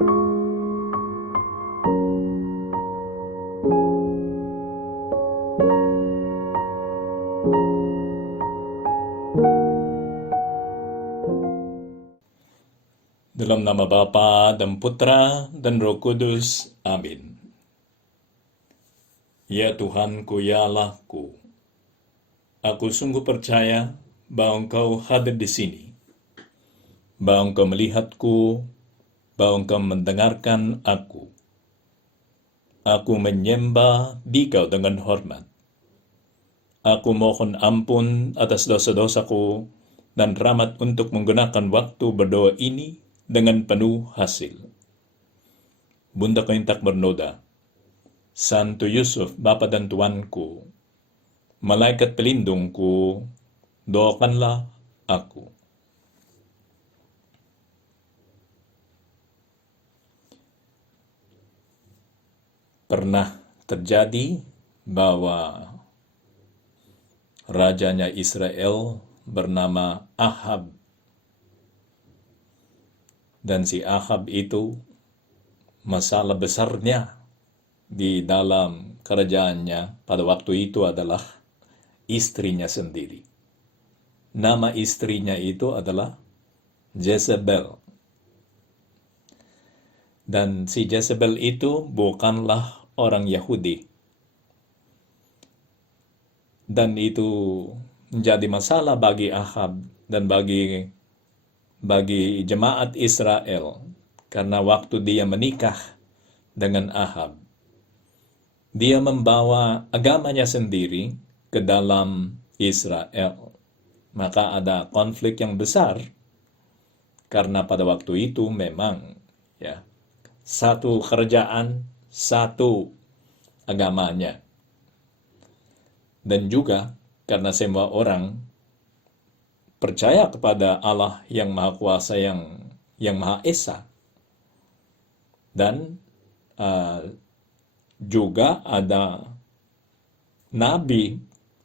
Dalam nama Bapa dan Putra dan Roh Kudus. Amin. Ya Tuhanku, ya Allahku, aku sungguh percaya bahwa Engkau hadir di sini, bahwa Engkau melihatku, bahwa Engkau mendengarkan aku. Aku menyembah Dikau dengan hormat. Aku mohon ampun atas dosa-dosaku dan rahmat untuk menggunakan waktu berdoa ini dengan penuh hasil. Bunda Kaintak bernoda, Santo Yusuf, Bapa dan Tuanku, malaikat pelindungku, doakanlah aku. Pernah terjadi bahwa rajanya Israel bernama Ahab. Dan si Ahab itu masalah besarnya di dalam kerajaannya pada waktu itu adalah istrinya sendiri. Nama istrinya itu adalah Jezebel. Dan si Jezebel itu bukanlah orang Yahudi. Dan itu menjadi masalah bagi Ahab dan bagi jemaat Israel, karena waktu dia menikah dengan Ahab, dia membawa agamanya sendiri ke dalam Israel. Maka ada konflik yang besar, karena pada waktu itu memang satu kerajaan, satu agamanya. Dan juga karena semua orang percaya kepada Allah yang Maha Kuasa, yang Maha Esa. Dan juga ada nabi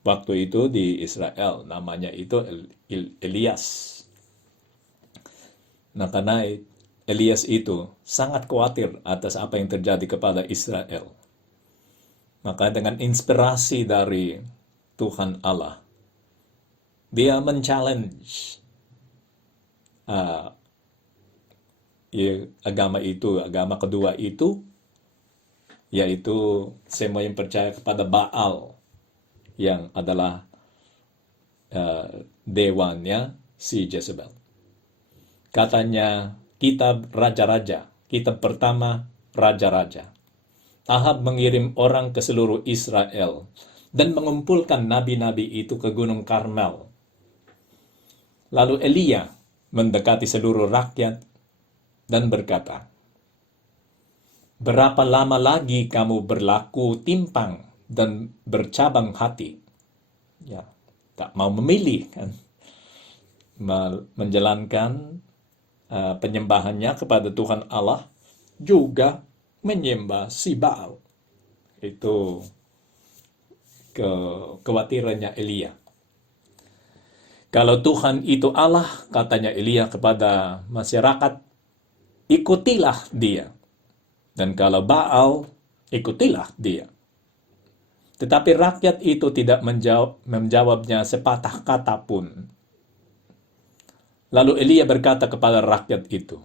waktu itu di Israel, namanya itu Elias. Nah, karena Elias itu sangat khawatir atas apa yang terjadi kepada Israel, maka dengan inspirasi dari Tuhan Allah, dia men-challenge agama kedua itu, yaitu semua yang percaya kepada Baal, yang adalah dewannya si Jezebel. Katanya, kitab Raja-Raja, kitab pertama Raja-Raja, Ahab mengirim orang ke seluruh Israel dan mengumpulkan nabi-nabi itu ke Gunung Karmel. Lalu Elia mendekati seluruh rakyat dan berkata, "Berapa lama lagi kamu berlaku timpang dan bercabang hati?" Tak mau memilih kan, menjalankan penyembahannya kepada Tuhan Allah, juga menyembah si Baal. Itu kekhawatirannya Elia. Kalau Tuhan itu Allah, katanya Elia kepada masyarakat, ikutilah dia. Dan kalau Baal, ikutilah dia. Tetapi rakyat itu tidak menjawabnya sepatah kata pun. Lalu Elia berkata kepada rakyat itu,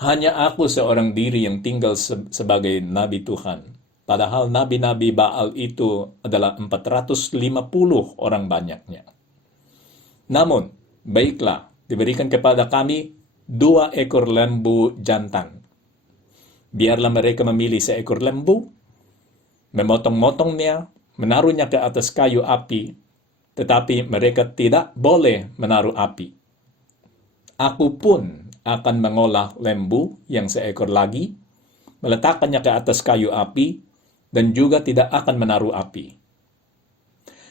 "Hanya aku seorang diri yang tinggal sebagai nabi Tuhan. Padahal nabi-nabi Baal itu adalah 450 orang banyaknya. Namun, baiklah, diberikan kepada kami 2 ekor lembu jantan. Biarlah mereka memilih seekor lembu, memotong-motongnya, menaruhnya ke atas kayu api, tetapi mereka tidak boleh menaruh api. Aku pun akan mengolah lembu yang seekor lagi, meletakkannya ke atas kayu api, dan juga tidak akan menaruh api.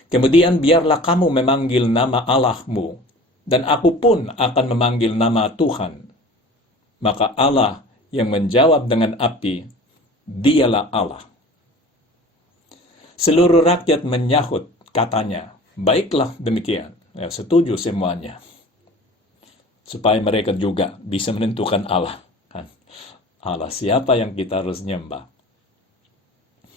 Kemudian biarlah kamu memanggil nama Allahmu, dan aku pun akan memanggil nama Tuhan. Maka Allah yang menjawab dengan api, dialah Allah." Seluruh rakyat menyahut, katanya, "Baiklah demikian." Setuju semuanya. Supaya mereka juga bisa menentukan Allah. Allah siapa yang kita harus nyembah?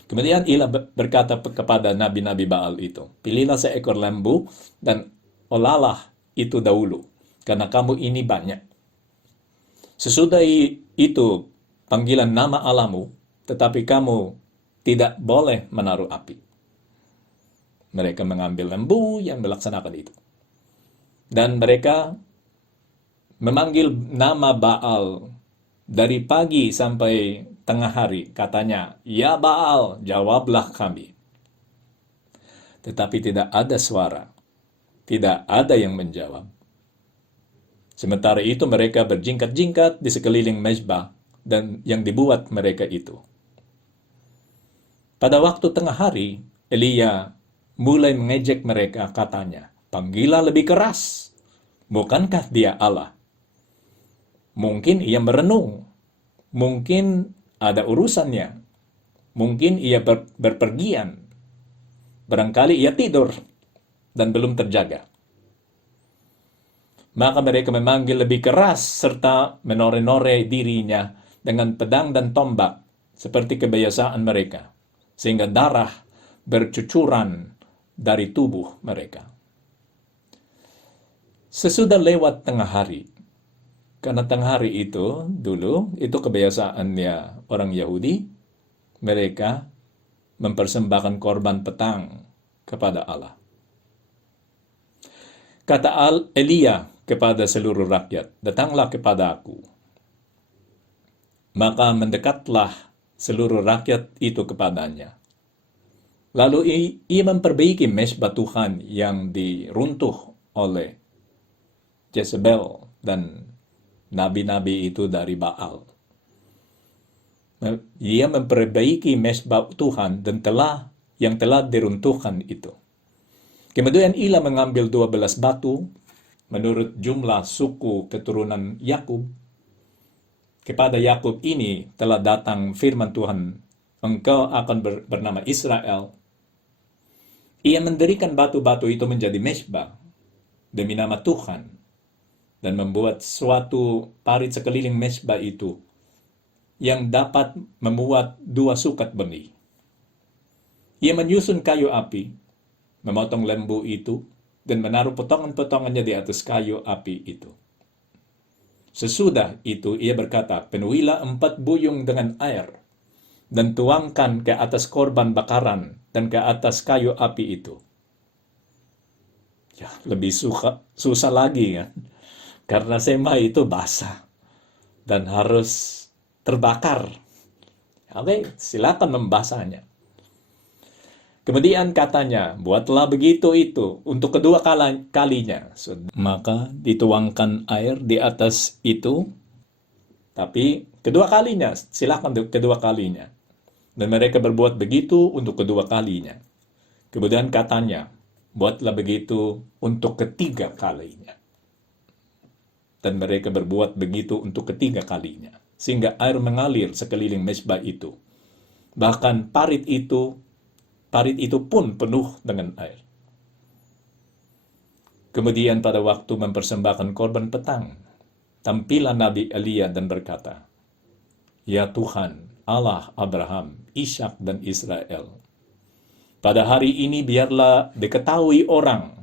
Kemudian Elia berkata kepada nabi-nabi Baal itu, pilihlah seekor lembu dan olahlah itu dahulu, karena kamu ini banyak. Sesudah itu panggilan nama Allahmu, tetapi kamu tidak boleh menaruh api. Mereka mengambil lembu yang melaksanakan itu. Dan mereka memanggil nama Baal dari pagi sampai tengah hari. Katanya, ya Baal, jawablah kami. Tetapi tidak ada suara. Tidak ada yang menjawab. Sementara itu mereka berjingkat-jingkat di sekeliling mezbah dan yang dibuat mereka itu. Pada waktu tengah hari, Elia mulai mengejek mereka, katanya, panggillah lebih keras. Bukankah dia Allah? Mungkin ia merenung. Mungkin ada urusannya. Mungkin ia berpergian. Barangkali ia tidur dan belum terjaga. Maka mereka memanggil lebih keras serta menore-nore dirinya dengan pedang dan tombak seperti kebiasaan mereka, sehingga darah bercucuran dari tubuh mereka. Sesudah lewat tengah hari, karena tengah hari itu dulu, itu kebiasaannya orang Yahudi, mereka mempersembahkan korban petang kepada Allah. Kata Elia kepada seluruh rakyat, datanglah kepada aku. Maka mendekatlah seluruh rakyat itu kepadanya. Lalu ia memperbaiki mezbah Tuhan yang diruntuh oleh Jezebel dan nabi-nabi itu dari Baal. Ia memperbaiki mezbah Tuhan dan yang telah diruntuhkan itu. Kemudian Elia mengambil 12 batu menurut jumlah suku keturunan Yakub. Kepada Yakub ini telah datang firman Tuhan, engkau akan bernama Israel. Ia mendirikan batu-batu itu menjadi mezbah demi nama Tuhan dan membuat suatu parit sekeliling mezbah itu yang dapat memuat 2 sukat benih. Ia menyusun kayu api, memotong lembu itu, dan menaruh potongan-potongannya di atas kayu api itu. Sesudah itu ia berkata, penuhilah 4 buyung dengan air, dan tuangkan ke atas korban bakaran dan ke atas kayu api itu. Ya, lebih susah lagi kan, karena sema itu basah dan harus terbakar. Oke, silakan membasahnya. Kemudian katanya, buatlah begitu itu untuk kedua kalinya. Maka dituangkan air di atas itu, tapi kedua kalinya, silakan kedua kalinya. Dan mereka berbuat begitu untuk kedua kalinya. Kemudian katanya, buatlah begitu untuk ketiga kalinya. Dan mereka berbuat begitu untuk ketiga kalinya. Sehingga air mengalir sekeliling mezbah itu. Bahkan parit itu pun penuh dengan air. Kemudian pada waktu mempersembahkan korban petang, tampillah Nabi Elia dan berkata, ya Tuhan, Allah Abraham, Ishak dan Israel, pada hari ini biarlah diketahui orang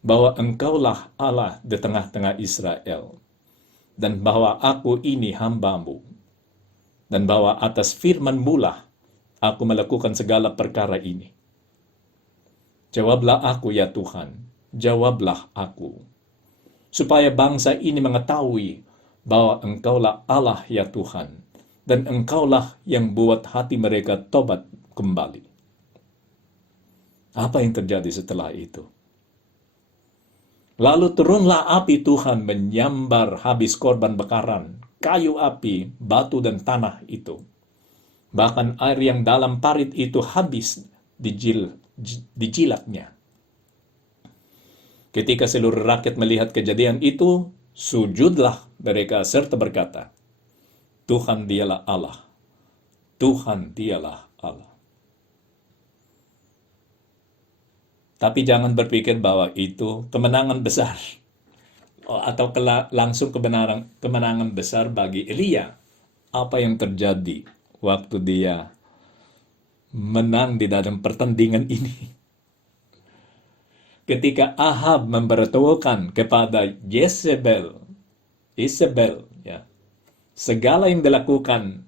bahwa engkaulah Allah di tengah-tengah Israel, dan bahwa aku ini hamba-Mu, dan bahwa atas firman-Mu lah aku melakukan segala perkara ini. Jawablah aku ya Tuhan, jawablah aku, supaya bangsa ini mengetahui bahwa engkaulah Allah ya Tuhan, dan engkaulah yang buat hati mereka tobat kembali. Apa yang terjadi setelah itu? Lalu turunlah api Tuhan menyambar habis korban bakaran, kayu api, batu dan tanah itu. Bahkan air yang dalam parit itu habis dijilatnya. Ketika seluruh rakyat melihat kejadian itu, sujudlah mereka serta berkata, Tuhan dialah Allah. Tuhan dialah Allah. Tapi jangan berpikir bahwa itu kemenangan besar. Atau langsung kemenangan besar bagi Elia. apa yang terjadi waktu dia menang di dalam pertandingan ini. Ketika Ahab memberitahukan kepada Isabel, ya, segala yang dilakukan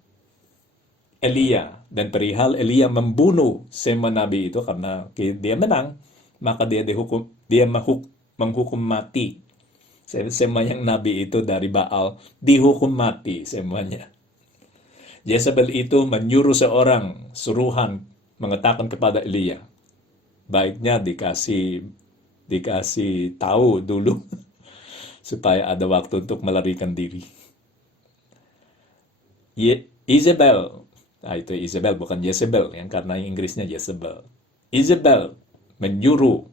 Elia dan perihal Elia membunuh semua nabi itu karena dia menang, maka dia menghukum mati semua yang nabi itu dari Baal, dihukum mati semuanya. Jezebel itu menyuruh seorang suruhan mengatakan kepada Elia, baiknya dikasih tahu dulu supaya ada waktu untuk melarikan diri. Isabel, itu Isabel bukan Jezebel, yang karena Inggrisnya Jezebel. Isabel menyuruh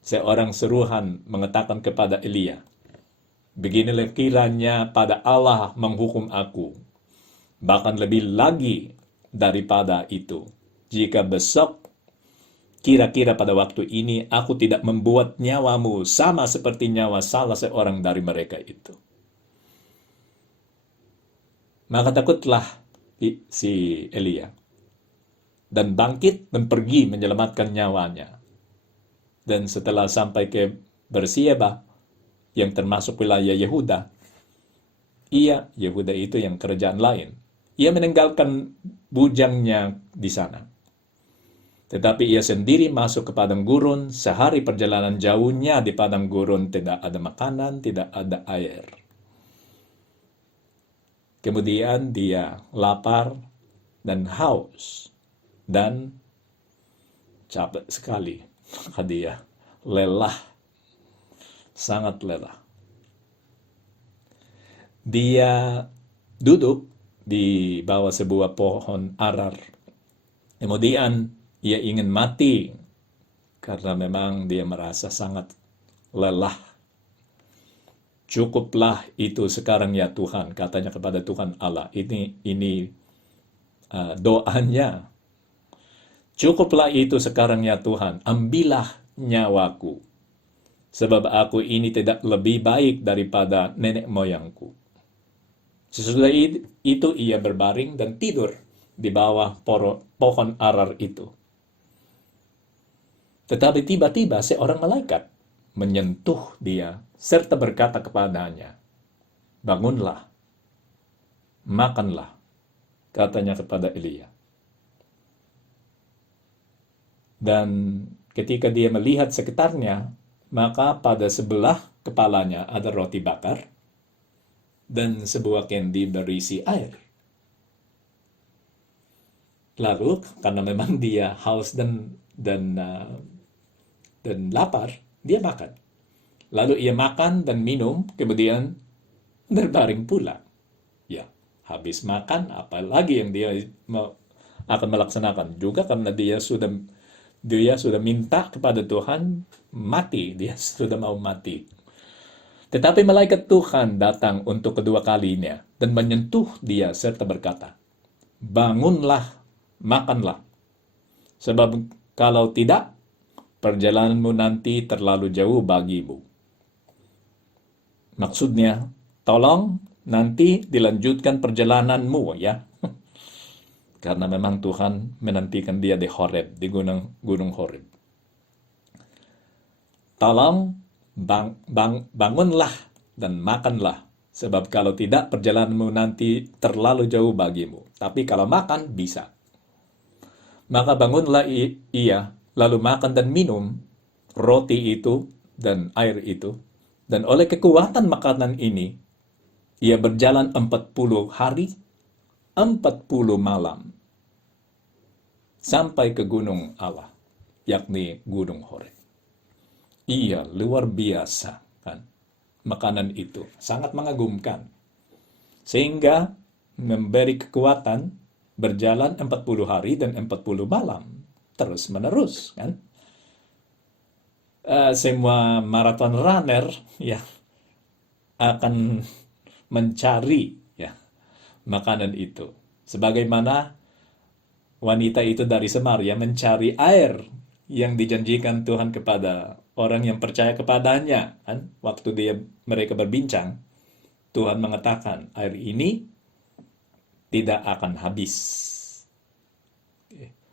seorang suruhan mengatakan kepada Elia, beginilah kiranya pada Allah menghukum aku, bahkan lebih lagi daripada itu, jika besok kira-kira pada waktu ini aku tidak membuat nyawamu sama seperti nyawa salah seorang dari mereka itu. Maka takutlah si Elia dan bangkit dan pergi menyelamatkan nyawanya. Dan setelah sampai ke Bersieba yang termasuk wilayah Yehuda, Yehuda itu yang kerajaan lain, ia meninggalkan bujangnya di sana. Tetapi ia sendiri masuk ke padang gurun. Sehari perjalanan jauhnya di padang gurun tidak ada makanan, tidak ada air. Kemudian dia lapar dan haus dan capek sekali. Maka dia lelah, sangat lelah. Dia duduk di bawah sebuah pohon arar. Kemudian ia ingin mati karena memang dia merasa sangat lelah. Cukuplah itu sekarang ya Tuhan, katanya kepada Tuhan Allah. Ini doanya. Cukuplah itu sekarang ya Tuhan, ambillah nyawaku, sebab aku ini tidak lebih baik daripada nenek moyangku. Sesudah itu ia berbaring dan tidur di bawah pohon arar itu. Tetapi tiba-tiba seorang malaikat menyentuh dia serta berkata kepadanya, bangunlah, makanlah, katanya kepada Elia. Dan ketika dia melihat sekitarnya, maka pada sebelah kepalanya ada roti bakar dan sebuah kendi berisi air. Lalu karena memang dia haus dan lapar, dia makan. Lalu ia makan dan minum, kemudian berbaring pula. Ya, habis makan, apalagi yang dia akan melaksanakan. Juga karena dia sudah minta kepada Tuhan mati, dia sudah mau mati. Tetapi malaikat Tuhan datang untuk kedua kalinya dan menyentuh dia serta berkata, bangunlah, makanlah. Sebab kalau tidak, perjalananmu nanti terlalu jauh bagimu. Maksudnya, tolong nanti dilanjutkan perjalananmu ya. Karena memang Tuhan menantikan dia di Horeb, di gunung Horeb. Tolong bangunlah dan makanlah, sebab kalau tidak perjalananmu nanti terlalu jauh bagimu. Tapi kalau makan bisa. Maka bangunlah ia, lalu makan dan minum roti itu dan air itu. Dan oleh kekuatan makanan ini, ia berjalan 40 hari, 40 malam, sampai ke gunung Allah, yakni gunung Horeb. Iya, luar biasa kan. Makanan itu sangat mengagumkan. Sehingga memberi kekuatan berjalan 40 hari dan 40 malam. Terus menerus kan. Semua marathon runner ya akan mencari ya makanan itu. Sebagaimana wanita itu dari Samaria mencari air yang dijanjikan Tuhan kepada orang yang percaya kepadanya kan. Waktu mereka berbincang, Tuhan mengatakan, air ini tidak akan habis.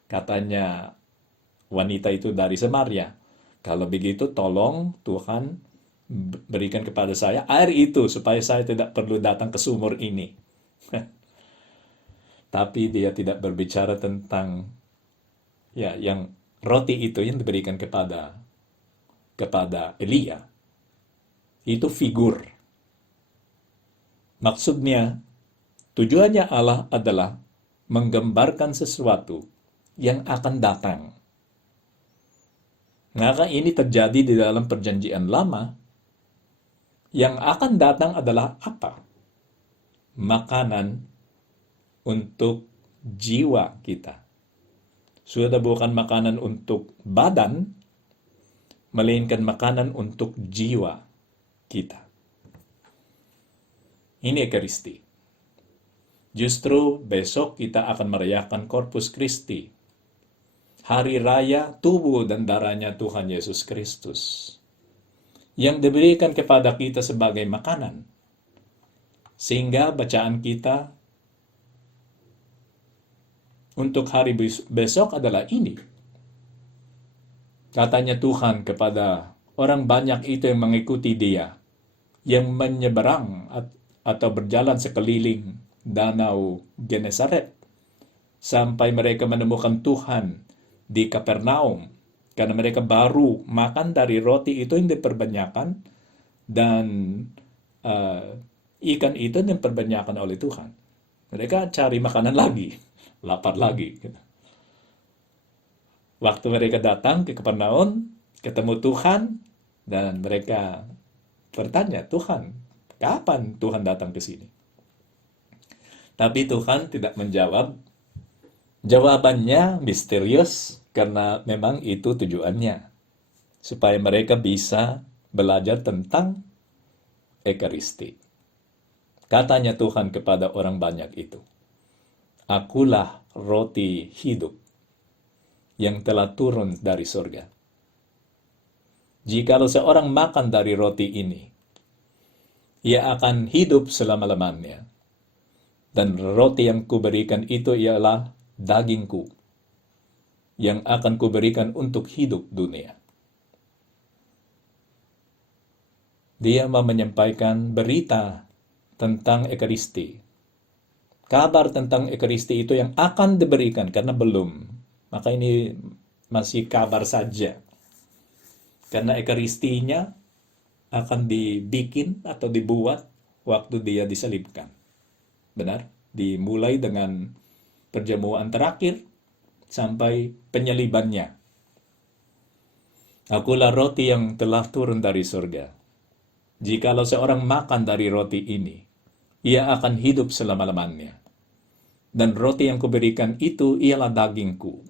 Katanya wanita itu dari Samaria, kalau begitu tolong Tuhan berikan kepada saya air itu supaya saya tidak perlu datang ke sumur ini. Tapi dia tidak berbicara tentang yang roti itu yang diberikan kepada Elia. Itu figur. Maksudnya, tujuannya Allah adalah menggambarkan sesuatu yang akan datang. Maka ini terjadi di dalam perjanjian lama. Yang akan datang adalah apa? Makanan untuk jiwa kita. Sudah bukan makanan untuk badan, melainkan makanan untuk jiwa kita. Ini Ekaristi. Justru besok kita akan merayakan Corpus Christi, hari raya tubuh dan darahnya Tuhan Yesus Kristus, yang diberikan kepada kita sebagai makanan. Sehingga bacaan kita untuk hari besok adalah ini. Katanya Tuhan kepada orang banyak itu yang mengikuti dia, yang menyeberang atau berjalan sekeliling danau Genesaret, sampai mereka menemukan Tuhan di Kapernaum, karena mereka baru makan dari roti itu yang diperbanyakan, dan ikan itu yang diperbanyakan oleh Tuhan. Mereka cari makanan lagi, lapar lagi. Waktu mereka datang ke Kapernaum, ketemu Tuhan, dan mereka bertanya, Tuhan, kapan Tuhan datang ke sini? Tapi Tuhan tidak menjawab. Jawabannya misterius, karena memang itu tujuannya. Supaya mereka bisa belajar tentang Ekaristi. Katanya Tuhan kepada orang banyak itu, Akulah roti hidup yang telah turun dari surga. Jikalau seorang makan dari roti ini, ia akan hidup selama-lamanya. Dan roti yang kuberikan itu ialah dagingku, yang akan kuberikan untuk hidup dunia. Dia mau menyampaikan berita tentang Ekaristi. Kabar tentang Ekaristi itu yang akan diberikan, karena belum. Maka ini masih kabar saja. Karena Ekaristinya akan dibikin atau dibuat waktu dia disalibkan. Benar? Dimulai dengan perjamuan terakhir sampai penyalibannya. Akulah roti yang telah turun dari surga. Jikalau seorang makan dari roti ini, ia akan hidup selama-lamanya. Dan roti yang kuberikan itu ialah dagingku,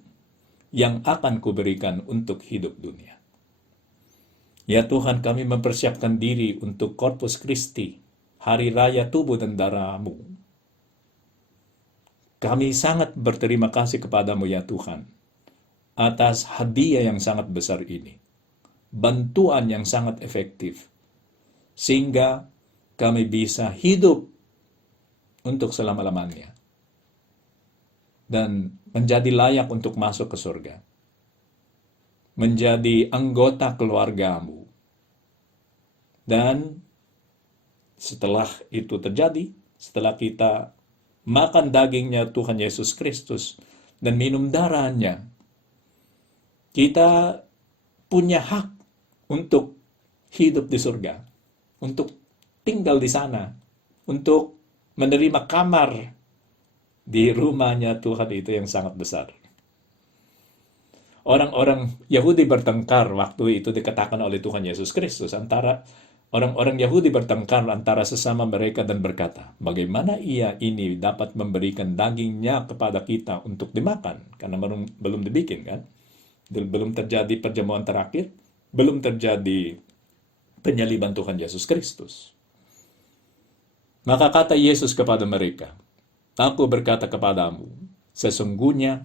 yang akan kuberikan untuk hidup dunia. Ya Tuhan, kami mempersiapkan diri untuk Corpus Christi, hari raya tubuh dan darah-Mu. Kami sangat berterima kasih kepadamu ya Tuhan, atas hadiah yang sangat besar ini, bantuan yang sangat efektif, sehingga kami bisa hidup untuk selama-lamanya, dan menjadi layak untuk masuk ke surga, menjadi anggota keluargamu. Dan setelah itu terjadi, setelah kita makan dagingnya Tuhan Yesus Kristus dan minum darahnya, kita punya hak untuk hidup di surga, untuk tinggal di sana, untuk menerima kamar di rumahnya Tuhan itu yang sangat besar. Orang-orang Yahudi bertengkar waktu itu dikatakan oleh Tuhan Yesus Kristus. Orang-orang Yahudi bertengkar antara sesama mereka dan berkata, bagaimana ia ini dapat memberikan dagingnya kepada kita untuk dimakan? Karena belum dibikin kan? Belum terjadi perjamuan terakhir, belum terjadi penyaliban Tuhan Yesus Kristus. Maka kata Yesus kepada mereka, Aku berkata kepadamu, sesungguhnya,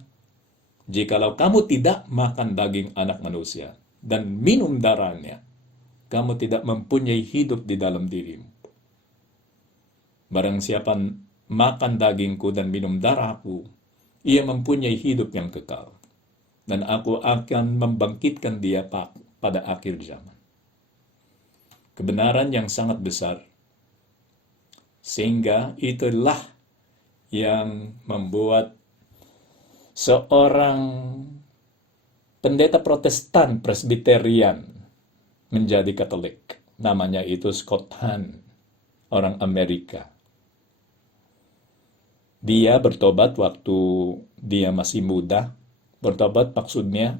jikalau kamu tidak makan daging anak manusia dan minum darahnya, kamu tidak mempunyai hidup di dalam dirimu. Barang siapa makan dagingku dan minum darahku, ia mempunyai hidup yang kekal. Dan aku akan membangkitkan dia pada akhir zaman. Kebenaran yang sangat besar. Sehingga itulah yang membuat seorang pendeta Protestan Presbyterian menjadi Katolik. Namanya itu Scott Hahn, orang Amerika. Dia bertobat waktu dia masih muda. Bertobat maksudnya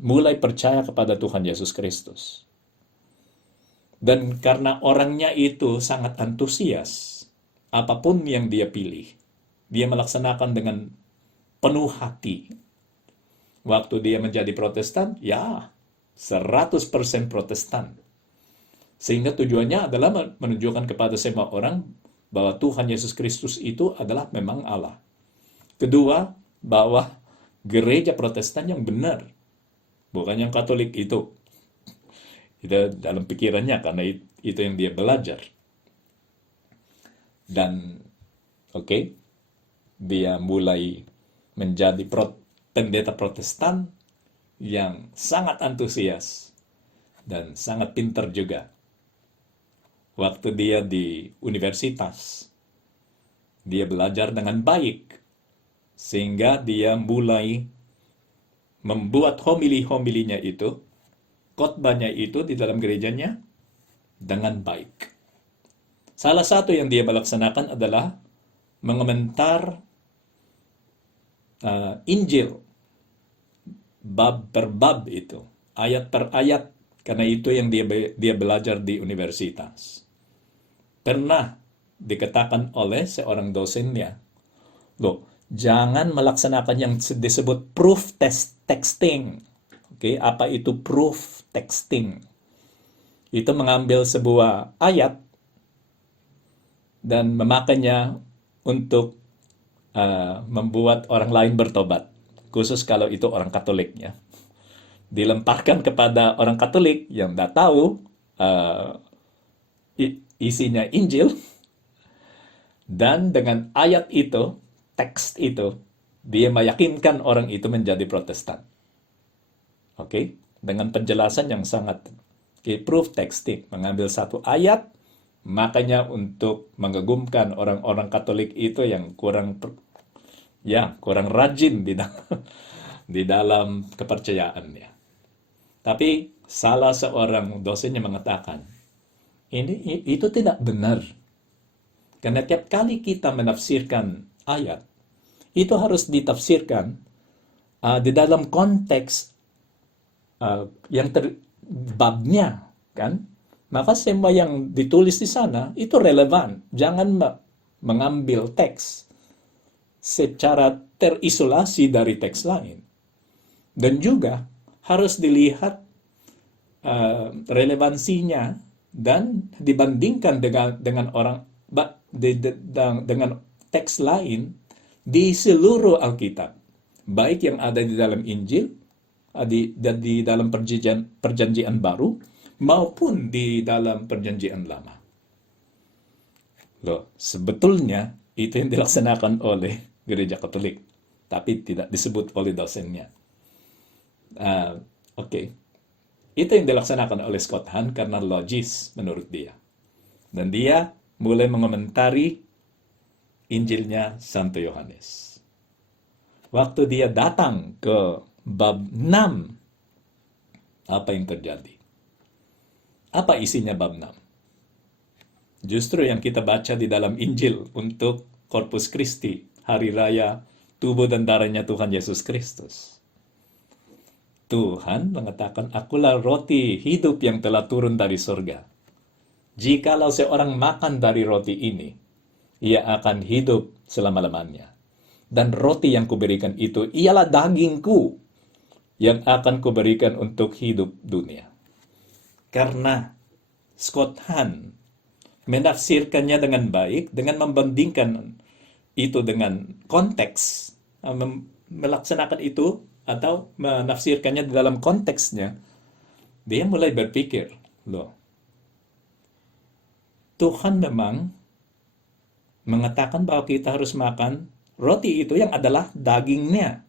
mulai percaya kepada Tuhan Yesus Kristus. Dan karena orangnya itu sangat antusias, apapun yang dia pilih, dia melaksanakan dengan penuh hati. Waktu dia menjadi Protestan, ya 100% Protestan. Sehingga tujuannya adalah menunjukkan kepada semua orang bahwa Tuhan Yesus Kristus itu adalah memang Allah. Kedua, bahwa gereja Protestan yang benar, bukan yang Katolik itu. Itu dalam pikirannya, karena itu yang dia belajar. Dan dia mulai menjadi pendeta Protestan yang sangat antusias dan sangat pintar juga. Waktu dia di universitas, dia belajar dengan baik, sehingga dia mulai membuat homili-homilinya itu, khotbahnya itu di dalam gerejanya dengan baik. Salah satu yang dia melaksanakan adalah mengomentar Injil bab per bab itu, ayat per ayat, karena itu yang dia belajar di universitas. Pernah dikatakan oleh seorang dosennya, jangan melaksanakan yang disebut proof texting. Apa itu proof texting? Itu mengambil sebuah ayat dan memakainya untuk membuat orang lain bertobat. Khusus kalau itu orang Katoliknya. Dilemparkan kepada orang Katolik yang tidak tahu isinya Injil, dan dengan ayat itu, teks itu, dia meyakinkan orang itu menjadi Protestan. Dengan penjelasan yang sangat proof texting, mengambil satu ayat, makanya untuk mengagumkan orang-orang Katolik itu yang kurang rajin di dalam kepercayaannya. Tapi salah seorang dosennya mengatakan, itu tidak benar. Karena tiap kali kita menafsirkan ayat, itu harus ditafsirkan di dalam konteks yang babnya, kan? Maka semua yang ditulis di sana itu relevan. Jangan mengambil teks secara terisolasi dari teks lain. Dan juga harus dilihat relevansinya dan dibandingkan dengan dengan teks lain di seluruh Alkitab, baik yang ada di dalam Injil, di dalam perjanjian baru, maupun di dalam perjanjian lama. Sebetulnya itu yang dilaksanakan oleh gereja Katolik, tapi tidak disebut oleh dosennya. Itu yang dilaksanakan oleh Scott Hahn karena logis menurut dia. Dan dia mulai mengomentari Injilnya Santo Yohanes. Waktu dia datang ke bab 6, apa yang terjadi? Apa isinya bab 6? Justru yang kita baca di dalam Injil untuk Corpus Christi, hari raya tubuh dan darahnya Tuhan Yesus Kristus. Tuhan mengatakan, akulah roti hidup yang telah turun dari surga. Jikalau seorang makan dari roti ini, ia akan hidup selama-lamanya. Dan roti yang kuberikan itu ialah dagingku yang akan kuberikan untuk hidup dunia. Karena Scott Hahn menafsirkannya dengan baik, dengan membandingkan itu dengan konteks, melaksanakan itu atau menafsirkannya di dalam konteksnya, dia mulai berpikir, Tuhan memang mengatakan bahwa kita harus makan roti itu yang adalah dagingnya.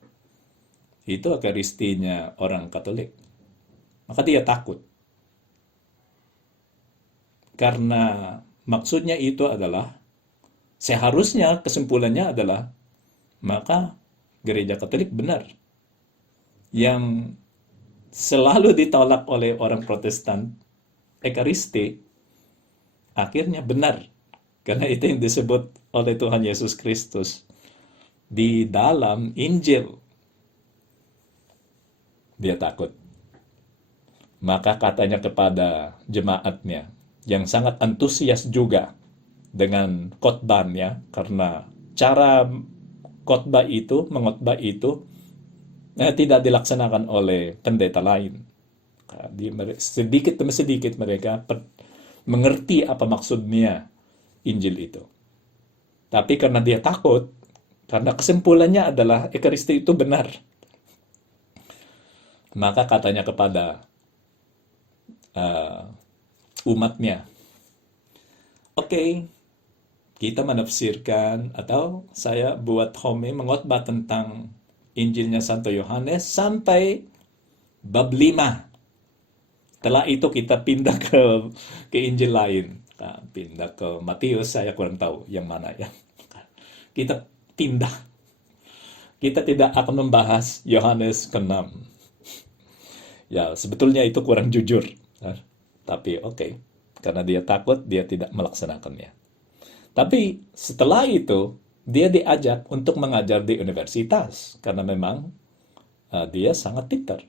Itu Ekaristinya orang Katolik. Maka dia takut. Karena maksudnya itu adalah, seharusnya kesimpulannya adalah, maka gereja Katolik benar. Yang selalu ditolak oleh orang Protestan, Ekaristi, akhirnya benar. Karena itu yang disebut oleh Tuhan Yesus Kristus di dalam Injil. Dia takut. Maka katanya kepada jemaatnya, yang sangat antusias juga dengan khotbahnya, karena cara mengkhotbah itu tidak dilaksanakan oleh pendeta lain. Sedikit demi sedikit mereka mengerti apa maksudnya Injil itu. Tapi karena dia takut, karena kesimpulannya adalah Ekaristi itu benar, maka katanya kepada umatnya, oke, kita menafsirkan, atau saya buat mengkhotbah tentang Injilnya Santo Yohanes sampai bab 5. Setelah itu kita pindah ke Injil lain. Nah, pindah ke Matius, saya kurang tahu yang mana ya. Kita pindah. Kita tidak akan membahas Yohanes ke-6. Ya, sebetulnya itu kurang jujur. Tapi oke. Karena dia takut, dia tidak melaksanakannya. Tapi setelah itu, dia diajak untuk mengajar di universitas. Karena memang dia sangat pintar.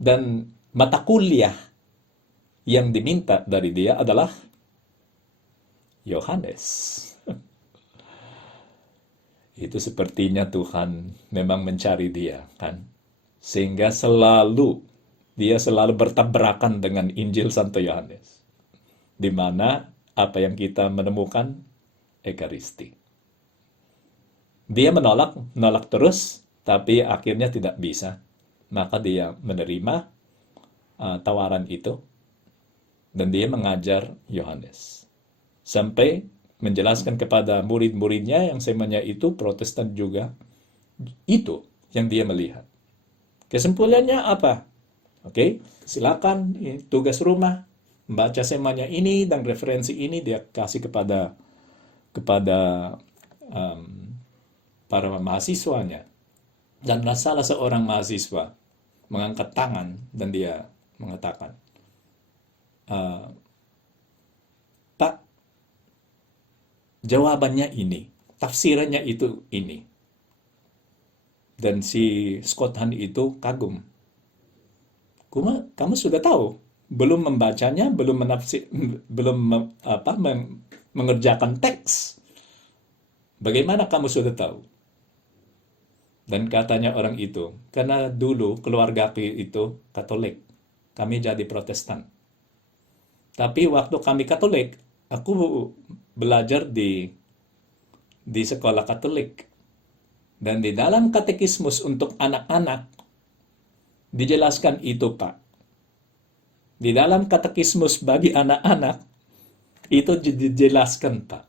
Dan mata kuliah yang diminta dari dia adalah Yohanes. Itu sepertinya Tuhan memang mencari dia, kan? Sehingga dia selalu bertabrakan dengan Injil Santo Yohanes. Di mana apa yang kita menemukan? Ekaristi. Dia menolak terus, tapi akhirnya tidak bisa. Maka dia menerima tawaran itu, dan dia mengajar Yohanes. Sampai menjelaskan kepada murid-muridnya yang semuanya itu Protestan juga, itu yang dia melihat. Kesimpulannya apa? Oke, silakan tugas rumah, membaca semuanya ini dan referensi ini dia kasih kepada para mahasiswanya. Dan salah seorang mahasiswa mengangkat tangan dan dia mengatakan, Pak, jawabannya ini, tafsirannya itu ini. Dan si Scott Hahn itu kagum. Kamu sudah tahu, belum membacanya, mengerjakan teks. Bagaimana kamu sudah tahu? Dan katanya orang itu, karena dulu keluarga itu Katolik, kami jadi Protestan. Tapi waktu kami Katolik, aku belajar di sekolah Katolik. Dan di dalam katekismus untuk anak-anak, dijelaskan itu, Pak. Di dalam katekismus bagi anak-anak, itu dijelaskan, Pak.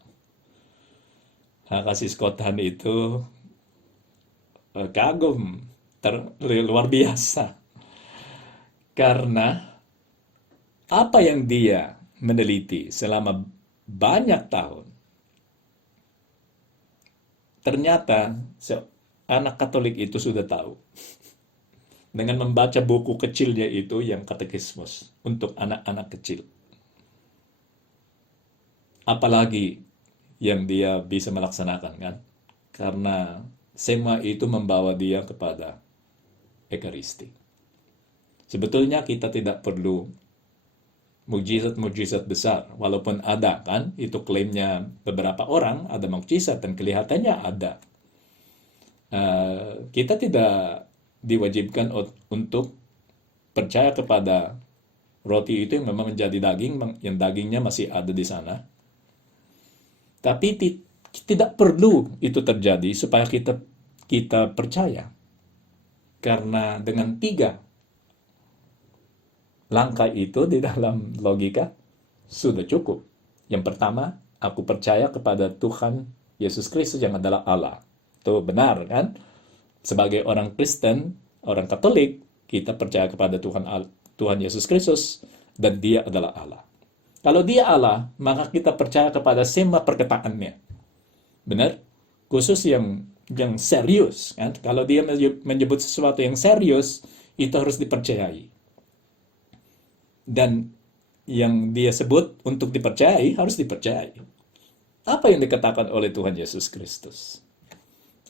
Kasih Scott Hahn itu kagum, luar biasa. Karena apa yang dia meneliti selama banyak tahun, ternyata anak Katolik itu sudah tahu. Dengan membaca buku kecilnya itu yang katekismus untuk anak-anak kecil. Apalagi yang dia bisa melaksanakan, kan? Karena semua itu membawa dia kepada Ekaristi. Sebetulnya kita tidak perlu mukjizat-mukjizat besar, walaupun ada, kan? Itu klaimnya beberapa orang, ada mukjizat dan kelihatannya ada. Kita tidak diwajibkan untuk percaya kepada roti itu yang memang menjadi daging, yang dagingnya masih ada di sana. Tapi tidak perlu itu terjadi supaya kita percaya. Karena dengan 3 langkah itu di dalam logika sudah cukup. Yang pertama, Aku percaya kepada Tuhan Yesus Kristus yang adalah Allah. Itu benar kan? Sebagai orang Kristen, orang Katolik, kita percaya kepada Tuhan Yesus Kristus dan Dia adalah Allah. Kalau Dia Allah, maka kita percaya kepada semua perkataannya. Benar? Khusus yang serius kan? Kalau Dia menyebut sesuatu yang serius, itu harus dipercayai. Dan yang Dia sebut untuk dipercayai harus dipercayai. Apa yang dikatakan oleh Tuhan Yesus Kristus?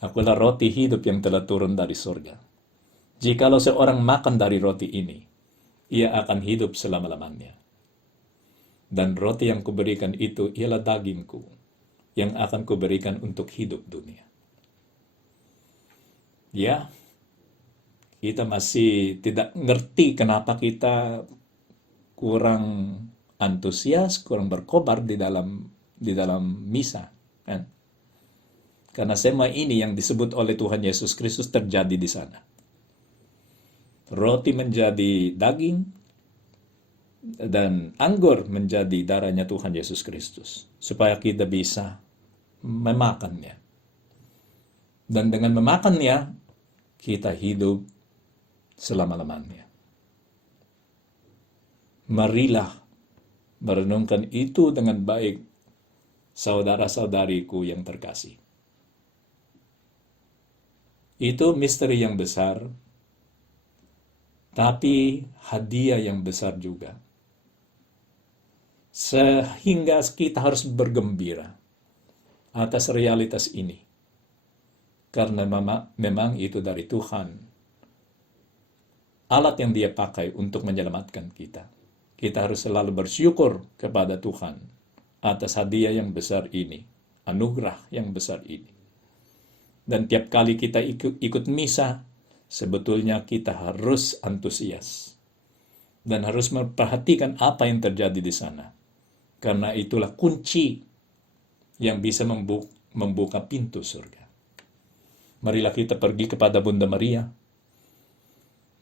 Akulah roti hidup yang telah turun dari surga. Jikalau seorang makan dari roti ini, ia akan hidup selama-lamanya. Dan roti yang kuberikan itu ialah dagingku, yang akan kuberikan untuk hidup dunia. Ya, kita masih tidak ngerti kenapa kita kurang antusias, kurang berkobar di dalam misa, kan? Karena semua ini yang disebut oleh Tuhan Yesus Kristus terjadi di sana. Roti menjadi daging, dan anggur menjadi darahnya Tuhan Yesus Kristus, supaya kita bisa memakannya. Dan dengan memakannya, kita hidup selama-lamanya. Marilah merenungkan itu dengan baik, saudara-saudariku yang terkasih. Itu misteri yang besar, tapi hadiah yang besar juga. Sehingga kita harus bergembira atas realitas ini. Karena memang itu dari Tuhan. Alat yang Dia pakai untuk menyelamatkan kita. Kita harus selalu bersyukur kepada Tuhan atas hadiah yang besar ini. Anugerah yang besar ini. Dan tiap kali kita ikut misa, sebetulnya kita harus antusias. Dan harus memperhatikan apa yang terjadi di sana. Karena itulah kunci yang bisa membuka pintu surga. Marilah kita pergi kepada Bunda Maria.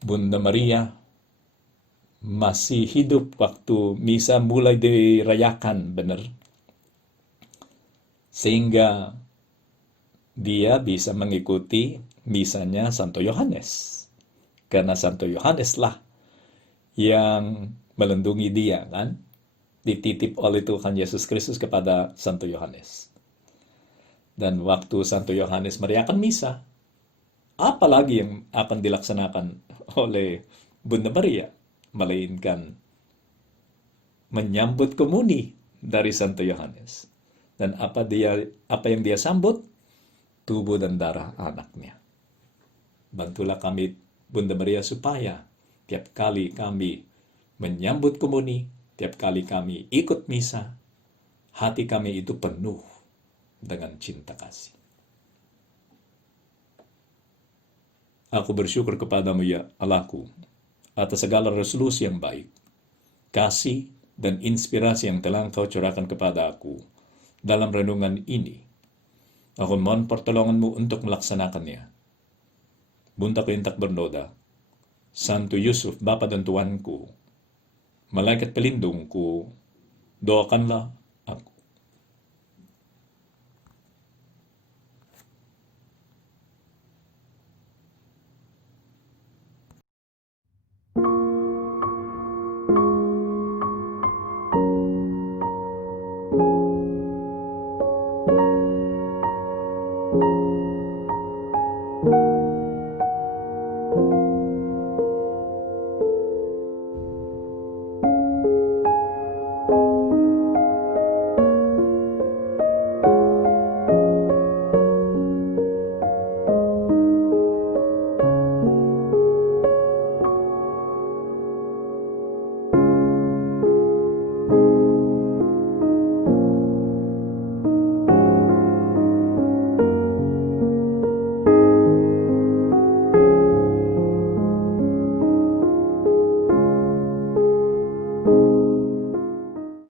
Bunda Maria masih hidup waktu misa mulai dirayakan, benar. Sehingga Dia bisa mengikuti misanya Santo Yohanes. Karena Santo Yohaneslah yang melindungi dia, kan? Dititip oleh Tuhan Yesus Kristus kepada Santo Yohanes. Dan waktu Santo Yohanes merayakan misa, apa lagi yang akan dilaksanakan oleh Bunda Maria? Melainkan menyambut komuni dari Santo Yohanes. Dan apa yang dia sambut? Tubuh dan darah anaknya. Bantulah kami, Bunda Maria, supaya tiap kali kami menyambut komuni, tiap kali kami ikut misa, hati kami itu penuh dengan cinta kasih. Aku bersyukur kepadamu ya Allahku, atas segala resolusi yang baik, kasih dan inspirasi yang telah Engkau curahkan kepada aku dalam renungan ini. Aku mohon pertolonganmu untuk melaksanakannya. Buntaku yang tak bernoda, Santo Yusuf, Bapa dan Tuanku, malaikat pelindungku, doakanlah